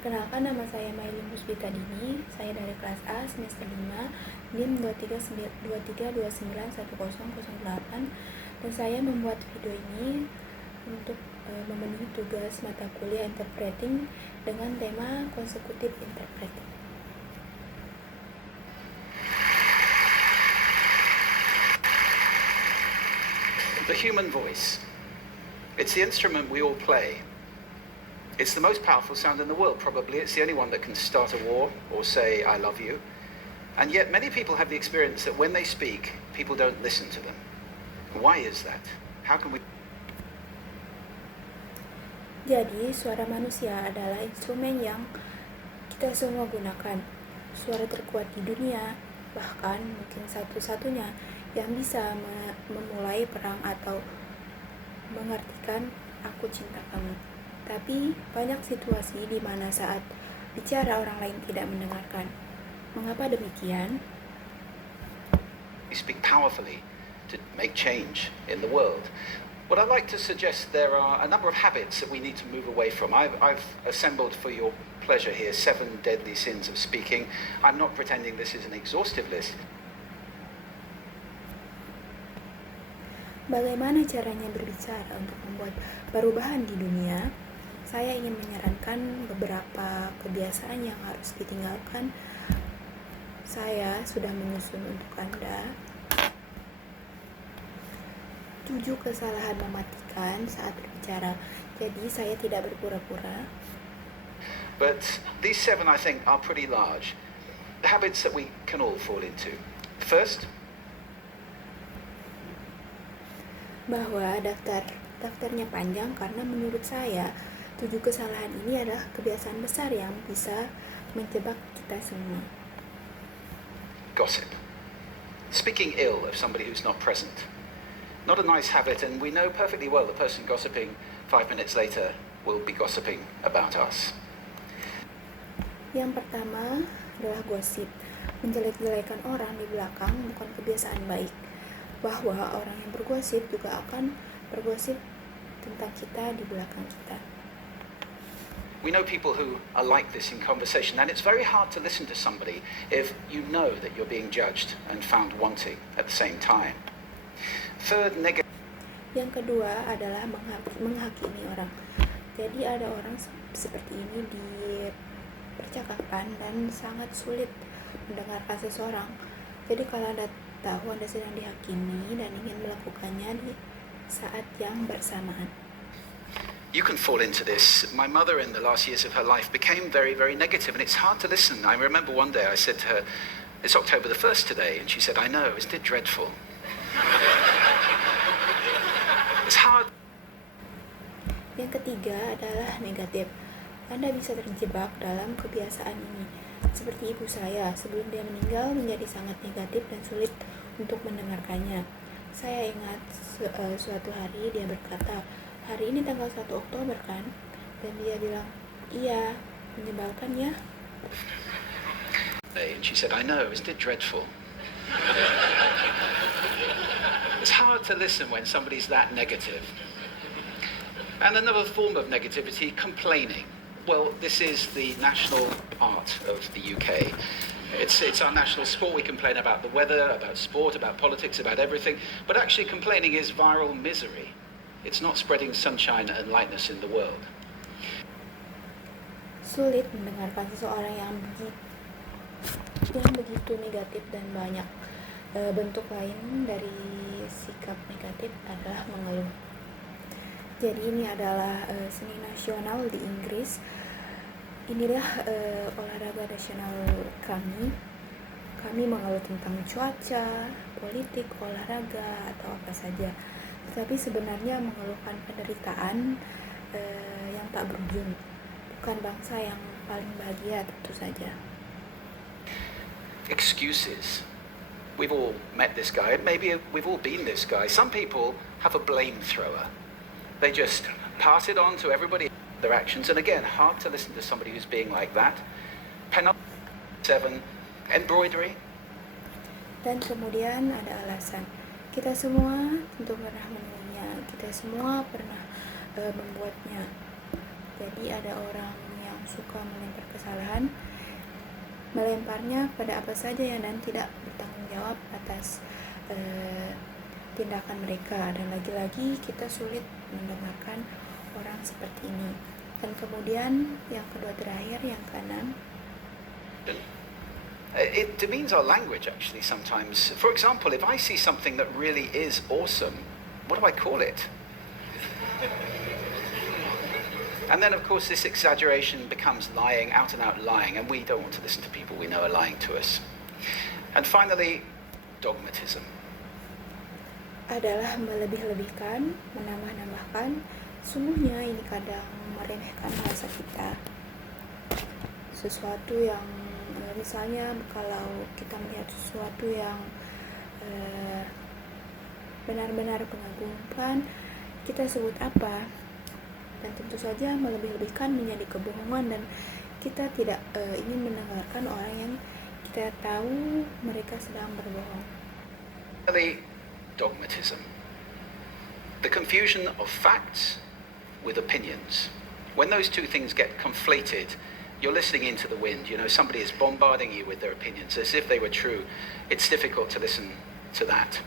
Perkenalkan, nama saya Mailin Puspita Dini. Saya dari kelas A semester 5, NIM 23291008, dan saya membuat video ini untuk memenuhi tugas mata kuliah interpreting dengan tema consecutive interpreting. The human voice. It's the instrument we all play. It's the most powerful sound in the world, probably. It's the only one that can start a war or say, I love you. And yet many people have the experience that when they speak, people don't listen to them. Why is that? How can we... Jadi, suara manusia adalah instrumen yang kita semua gunakan. Suara terkuat di dunia, bahkan mungkin satu-satunya yang bisa memulai perang atau mengartikan aku cinta kamu. Tapi banyak situasi di mana saat bicara orang lain tidak mendengarkan. Mengapa demikian? We speak powerfully to make change in the world. What I'd like to suggest, there are a number of habits that we need to move away from. I've assembled for your pleasure here 7 deadly sins of speaking. I'm not pretending this is an exhaustive list. Bagaimana caranya berbicara untuk membuat perubahan di dunia? Saya ingin menyarankan beberapa kebiasaan yang harus ditinggalkan. Saya sudah menyusun untuk Anda 7 kesalahan mematikan saat berbicara. Jadi saya tidak berpura-pura. But these 7, I think, are pretty large. The habits that we can all fall into. First, bahwa daftarnya panjang karena menurut saya 7 kesalahan ini adalah kebiasaan besar yang bisa menjebak kita semua. gossip. Speaking ill of somebody who's not present. Not a nice habit, and we know perfectly well the person gossiping 5 minutes later will be gossiping about us. Yang pertama adalah gosip. Menjelek-jelekan orang di belakang bukan kebiasaan baik. Bahwa orang yang bergosip juga akan bergosip tentang kita di belakang kita. We know people who are like this in conversation, and it's very hard to listen to somebody if you know that you're being judged and found wanting at the same time. Third, negative. Yang kedua adalah menghakimi orang. Jadi ada orang seperti ini di percakapan dan sangat sulit mendengarkan seseorang. Jadi kalau Anda tahu Anda sedang dihakimi dan ingin melakukannya di saat yang bersamaan. You can fall into this. My mother in the last years of her life became very, very negative, and it's hard to listen. I remember one day I said to her, it's October the 1st today, and she said, I know, isn't it dreadful? It's hard. Yang ketiga adalah negatif. Anda bisa terjebak dalam kebiasaan ini. Seperti ibu saya, sebelum dia meninggal menjadi sangat negatif dan sulit untuk mendengarkannya. Saya ingat suatu hari dia berkata, hari ini tanggal 1 Oktober kan? Dan dia bilang, iya, menyebalkan ya. And she said, I know, isn't it dreadful? It's hard to listen when somebody's that negative. And another form of negativity, complaining. Well, this is the national art of the UK. It's our national sport. We complain about the weather, about sport, about politics, about everything. But actually complaining is viral misery. It's not spreading sunshine and lightness in the world. Sulit mendengarkan seseorang yang begitu negatif, dan banyak bentuk lain dari sikap negatif adalah mengeluh. Jadi ini adalah seni nasional di Inggris. Inilah olahraga nasional kami. Kami mengeluh tentang cuaca, politik, olahraga, atau apa saja. Tetapi sebenarnya mengeluhkan penderitaan yang tak berujung. Bukan bangsa yang paling bahagia, tentu saja. Excuses. We've all met this guy. Maybe we've all been this guy. Some people have a blame thrower. They just pass it on to everybody, their actions. And again, hard to listen to somebody who's being like that. Penalty 7, embroidery. Dan kemudian ada alasan. Kita semua tentu pernah menemuinya. Kita semua pernah membuatnya. Jadi ada orang yang suka melempar kesalahan, melemparnya pada apa saja yang dan tidak bertanggung jawab atas tindakan mereka. Dan lagi-lagi kita sulit mendengarkan orang seperti ini. Dan kemudian yang kedua terakhir, yang keenam, it demeans our language actually sometimes. For example, if I see something that really is awesome, what do I call it? And then of course this exaggeration becomes lying, out and out lying, and we don't want to listen to people we know are lying to us. And finally, dogmatism. Adalah melebih-lebihkan, menambah-nambahkan. Sungguhnya ini kadang meremehkan bahasa kita. Sesuatu yang misalnya kalau kita melihat sesuatu yang benar-benar mengagumkan, kita sebut apa? Dan tentu saja melebih-lebihkan menjadi kebohongan, dan kita tidak ingin mendengarkan orang yang kita tahu mereka sedang berbohong. Dogmatism. The confusion of facts with opinions. When those two things get conflated, you're listening into the wind. You know, somebody is bombarding you with their opinions as if they were true. It's difficult to listen to that.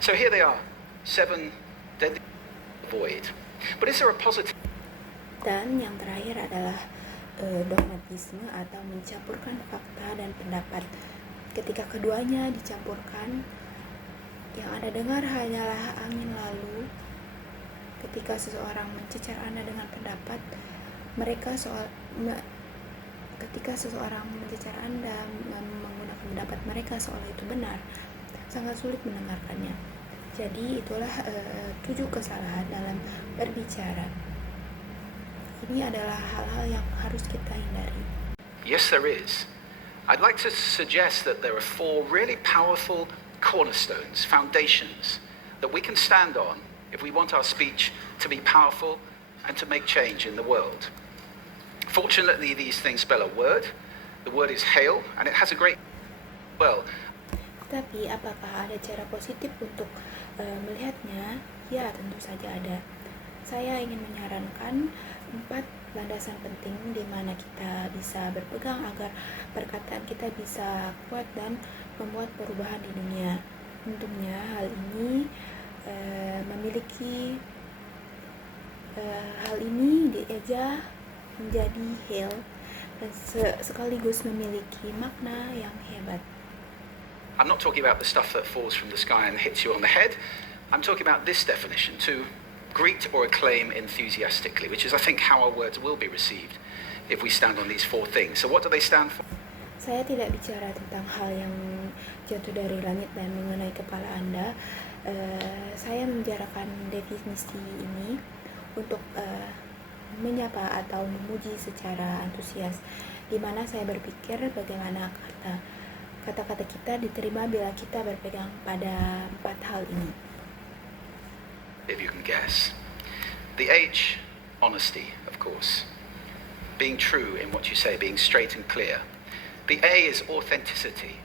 So here they are, 7 deadly avoid. But is there a positive? Dan yang terakhir adalah dogmatisme atau mencampurkan fakta dan pendapat. Ketika keduanya dicampurkan, yang Anda dengar hanyalah angin lalu. Ketika seseorang mencecar Anda dengan pendapat, ketika seseorang mencecar Anda menggunakan pendapat mereka seolah itu benar, sangat sulit mendengarkannya. Jadi itulah 7 kesalahan dalam berbicara. Ini adalah hal-hal yang harus kita hindari. Yes, there is. I'd like to suggest that there are 4 really powerful cornerstones, foundations, that we can stand on if we want our speech to be powerful and to make change in the world. Fortunately, these things spell a word. The word is hail, and it has a great well. Tapi apakah ada cara positif untuk melihatnya? Ya, tentu saja ada. Saya ingin menyarankan 4 landasan penting di mana kita bisa berpegang agar perkataan kita bisa kuat dan membuat perubahan di dunia. Tentunya hal ini dieja menjadi hail dan sekaligus memiliki makna yang hebat. I'm not talking about the stuff that falls from the sky and hits you on the head. I'm talking about this definition, to greet or acclaim enthusiastically, which is, I think, how our words will be received if we stand on these 4 things. So what do they stand for? Saya tidak bicara tentang hal yang jatuh dari langit dan mengenai kepala Anda. Saya membicarakan definisi ini untuk menyapa atau memuji secara antusias, di mana saya berpikir bagaimana kata-kata kita diterima bila kita berpegang pada 4 hal ini. If you can guess. The H, honesty, of course. Being true in what you say, being straight and clear. The A is authenticity,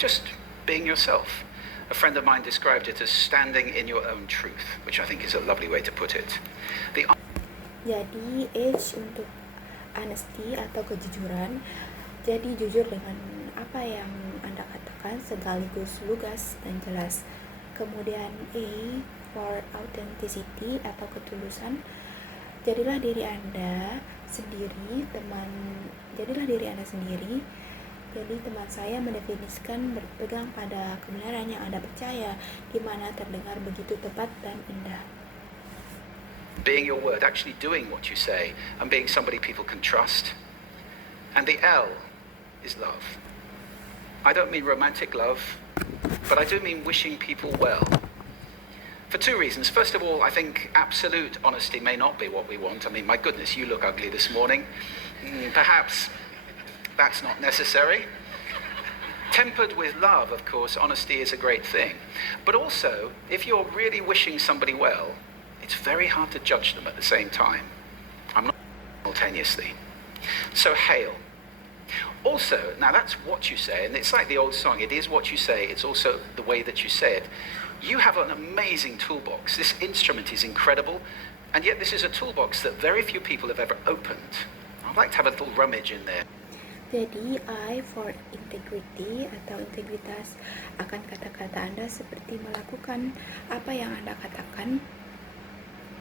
just being yourself. A friend of mine described it as standing in your own truth, which I think is a lovely way to put it. Jadi H untuk honesty atau kejujuran. Jadi jujur dengan apa yang Anda katakan sekaligus lugas dan jelas. Kemudian A for authenticity atau ketulusan. Jadilah diri Anda sendiri. Jadi teman saya mendefinisikan berpegang pada kebenaran yang Anda percaya, di mana terdengar begitu tepat dan indah. Being your word, actually doing what you say, and being somebody people can trust. And the L is love. I don't mean romantic love, but I do mean wishing people well. For 2 reasons. First of all, I think absolute honesty may not be what we want. I mean, my goodness, you look ugly this morning. Perhaps that's not necessary. Tempered with love, of course, honesty is a great thing. But also, if you're really wishing somebody well, it's very hard to judge them at the same time. I'm not simultaneously. So hail. Also, now that's what you say, and it's like the old song, it is what you say, it's also the way that you say it. You have an amazing toolbox. This instrument is incredible, and yet this is a toolbox that very few people have ever opened. I'd like to have a little rummage in there. Jadi, I for integrity atau integritas akan kata-kata Anda seperti melakukan apa yang Anda katakan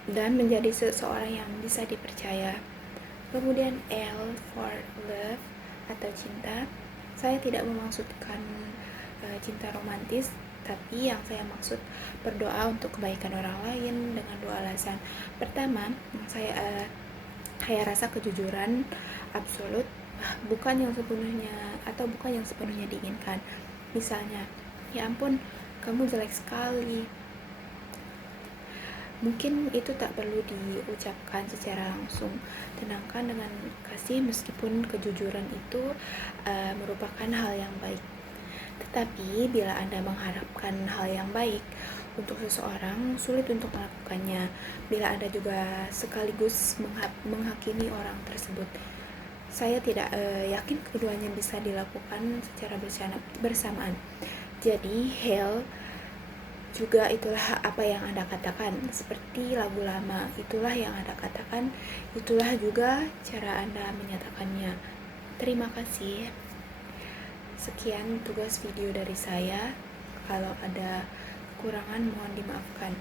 dan menjadi seseorang yang bisa dipercaya. Kemudian L for love atau cinta. Saya tidak memaksudkan cinta romantis, tapi yang saya maksud berdoa untuk kebaikan orang lain dengan dua alasan. Pertama, saya rasa kejujuran absolut bukan yang sepenuhnya diinginkan. Misalnya, ya ampun, kamu jelek sekali. Mungkin itu tak perlu diucapkan secara langsung. Tenangkan dengan kasih meskipun kejujuran itu merupakan hal yang baik. Tetapi bila Anda mengharapkan hal yang baik untuk seseorang, sulit untuk melakukannya bila Anda juga sekaligus menghakimi orang tersebut. Saya tidak yakin keduanya bisa dilakukan secara bersamaan. Jadi, hell juga itulah apa yang Anda katakan. Seperti lagu lama, itulah yang Anda katakan, itulah juga cara Anda menyatakannya. Terima kasih. Sekian tugas video dari saya. Kalau ada kekurangan mohon dimaafkan.